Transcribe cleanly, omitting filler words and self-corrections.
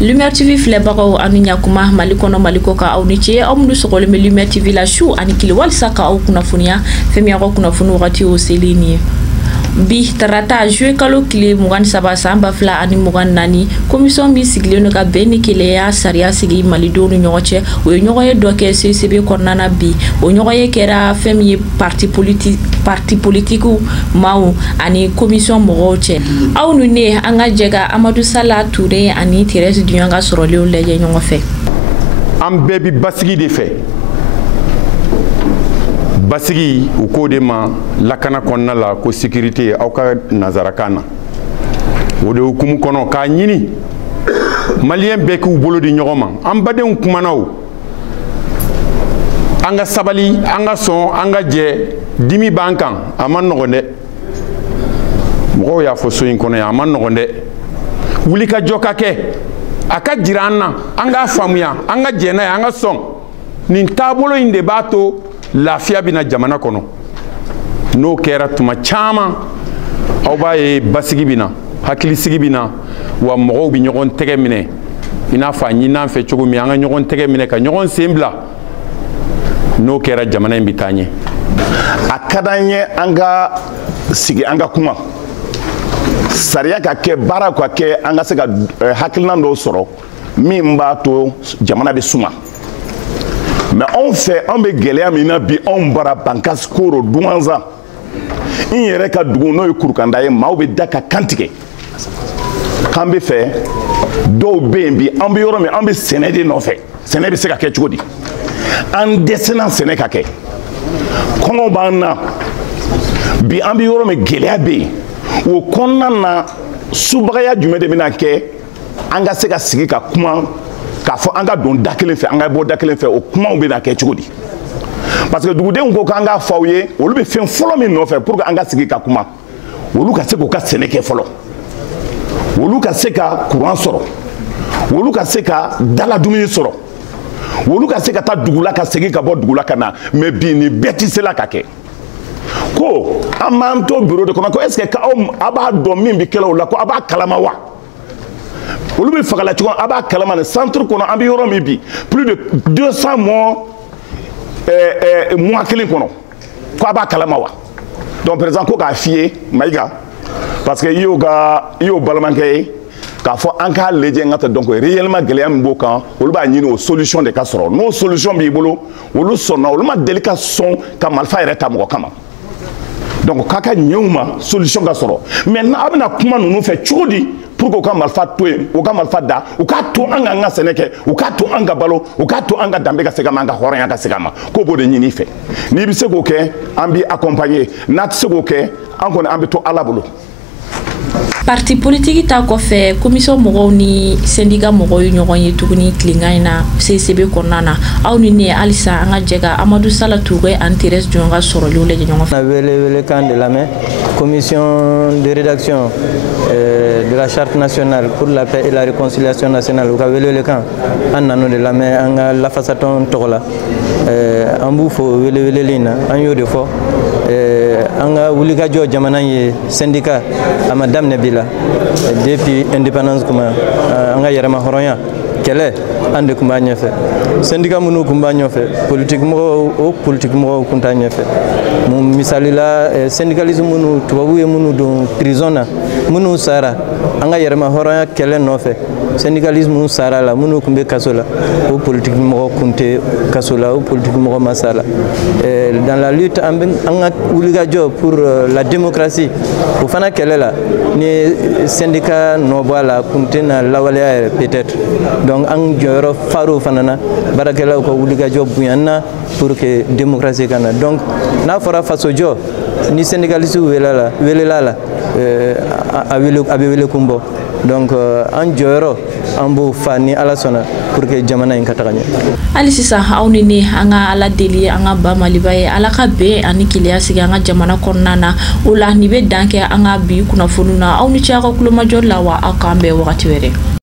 Lumière TV filɛbagaw ani ɲakuma Mali kɔnɔ Mali kɔ kan aw ni ce aw minnu sɔgɔlen bɛ Lumière TV la su ani kile walisa ka aw kunnafoniya fɛn min y'aw kunnafoni wagati o seli ni ye. Bi tarata juillet kalo tile 23 san 2024 commission min sigilen don ka bɛn ni keleya sariya sigi malidenw ni ɲɔgɔn cɛ o ye ɲɔgɔn ye dɔ kɛ CCB kɔnɔna na bi o ɲɔgɔn ye kɛra fɛn min ye parti politiques maaw ani commission mɔgɔw cɛ aw ni ne an ka jɛ ka Amadou Sala Touré ani Thérèse Dion ka sɔrɔlenw lajɛ ɲɔgɔn fɛ. An bɛɛ bi basigi de fɛ. Basigi u ko de ma lakana kɔnɔna la ko sécurité aw ka nazarakan na o de hukumu kɔnɔ k'a ɲini maliyɛn bɛɛ k'u bolo di ɲɔgɔn ma an badenw kumana o an ka sabali an ka sɔn an ka jɛ dimi b'an kan a ma nɔgɔn dɛ mɔgɔw y'a fɔ so in kɔnɔ yan a ma nɔgɔn dɛ wuli ka jɔ ka kɛ a ka jira an na an k'a faamuya an ka jɛ n'a ye an ka sɔn nin taabolo in de b'a to lafiya bina jamana kɔnɔ n'o kɛra tuma caman aw b'a ye basigi bina hakilisigi bina wa mɔgɔw bi ɲɔgɔn tɛgɛ minɛ i n'a fɔ a ɲin'an fɛ cogo min an ka ɲɔgɔn tɛgɛ minɛ ka ɲɔgɔn sen bila n'o kɛra jamana in bi taa ɲɛ. A ka d'an ye an ka sigi an ka kuma sariya ka kɛ baara ka kɛ an ka se ka hakilina dɔw sɔrɔ min b'a to jamana bɛ suma. Mais on fait un be gɛlɛya min na bi anw bara Bankas Koro Dumanza n yɛrɛ ka dugu n'o ye Kurukanda ye maaw bɛ da ka kan tigɛ k'an bɛ fɛ dɔw bɛ yen bi an bɛ yɔrɔ min an bɛ sɛnɛ de nɔfɛ sɛnɛ bɛ se ka kɛ cogo di an dɛsɛnna sɛnɛ ka kɛ kɔngɔ b'an na bi an bɛ yɔrɔ min gɛlɛya bɛ yen o kɔnɔna na subagaya jumɛn de bɛna kɛ an ka se ka sigi ka kuma k'a fɔ an ka don da kelen fɛ an ka bɔ da kelen fɛ o kumaw bɛ na kɛ cogo di parce que dugudenw ko k'an k'a fɔ aw ye olu bɛ fɛn fɔlɔ min nɔfɛ pour que an ka sigi ka kuma olu ka se k'u ka sɛnɛ kɛ fɔlɔ olu ka se ka courant sɔrɔ olu ka se ka daladumuni sɔrɔ olu ka se ka taa dugu la ka segin ka bɔ dugu la ka na mais bi nin bɛɛ tɛ se la ka kɛ ko an b'an to bureau de kɔnɔ ko est ce que aw b'a dɔn min bɛ kɛla o la ko aw b'a kalama wa. Olu bɛ fagala cogo a b'a kalama nin centre kɔnɔ an bɛ yɔrɔ min bi plus de 200 mois kelen kɔnɔ ko a b'a kalama wa donc président ko k'a f'i ye Mayiga parce que i y'o balimakɛ ye k'a fɔ an k'a lajɛ n ka tɛ donc réellement gɛlɛya min b'o kan olu b'a ɲini o solution de ka sɔrɔ n'o solution b'i bolo olu sɔnna olu ma deli ka sɔn ka marifa yɛrɛ ta mɔgɔ kama donc k'a ka ɲɛw ma solution ka sɔrɔ maintenant a bɛna kuma ninnu fɛ cogo di pour que u ka marifa to yen u ka marifa da u k'a to an k'an ka sɛnɛ kɛ u k'a to an ka balo u k'a to an ka danbe ka segin a ma an ka hɔrɔnya ka segin a ma k'o b'o de ɲini i fɛ n'i bɛ se k'o kɛ an b'i accompagner n'a tɛ se k'o kɛ an kɔni an bɛ to Ala bolo. Parti politique ta kɔfɛ commission mɔgɔw ni syndicat mɔgɔw ye ɲɔgɔn ye tuguni tilengan in na CCB kɔnɔna na aw ni ne halisa an ka jɛ ka Amadou Sala Touré ani Thérèse Dion ka sɔrɔlenw lajɛ ɲɔgɔn fɛ. On a wele kan de lamɛn commission de rédaction de la charte nationale pour la paix et la réconciliation nationale u ka wele kan an nanu de lamɛn an ka lafasatɔn tɔgɔ la an b'u fo weleweleli in na an y'o de fɔ an ka wulikajɔ jamana ye syndicat a ma daminɛ bi la depuis indépendance kuma an ka yɛrɛma hɔrɔnya kɛlɛ an de kun b'a ɲɛfɛ syndicat minnu kun b'a ɲɛfɛ politique mɔgɔw kun t'a ɲɛfɛ mun misali la syndicalisme minnu tubabu ye minnu don prison na minnu sara an ka yɛrɛma hɔrɔnya kɛlɛ nɔfɛ syndicalisme sara la minnu kun bɛ kaso la o politique mɔgɔ kun tɛ kaso la o politique mɔgɔ ma sa la dans la lutte an ka wulikajɔ pour la démocratie o fana kɛlɛ la ni syndicat nɔ bɔ a la kun tɛ na lawaleya yɛrɛ peut-être donc an jɔyɔrɔ far'o fana na baarakɛlaw ka wulikajɔ bonyanna pour que démocratie ka na donc n'a fɔra fasojɔ ni syndicaliste welela la a bɛ wele kun bɔ donc an jɔyɔrɔ an b'o fa ni Ala sɔnna pour que jamana in ka taga ɲɛ. Hali sisan aw ni ne an ka Ala deli an ka ba Maliba ye Ala ka bɛn ani keleya sigi an ka jamana kɔnɔna na o la nin bɛ dan kɛ an ka bi kunnafoniw na aw ni ce aw ka kulomajɔ la wa aw k'an bɛn wagati wɛrɛ.